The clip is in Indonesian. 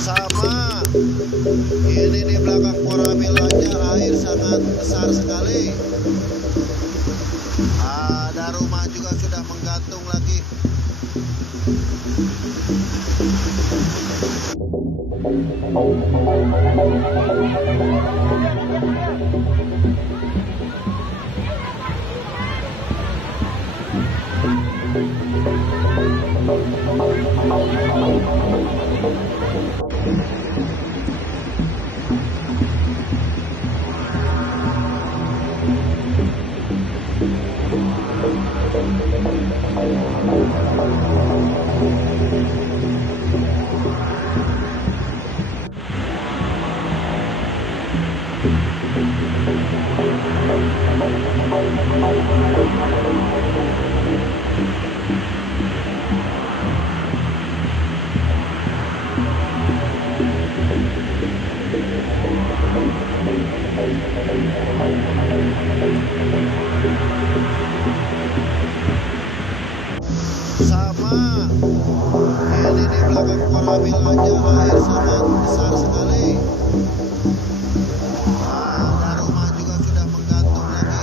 Sama ini di belakang Koramil aja air sangat besar sekali. Ada rumah juga sudah menggantung lagi. Sama ini di belakang Koramil aja air sangat besar sekali. Ada rumah juga sudah menggantung lagi.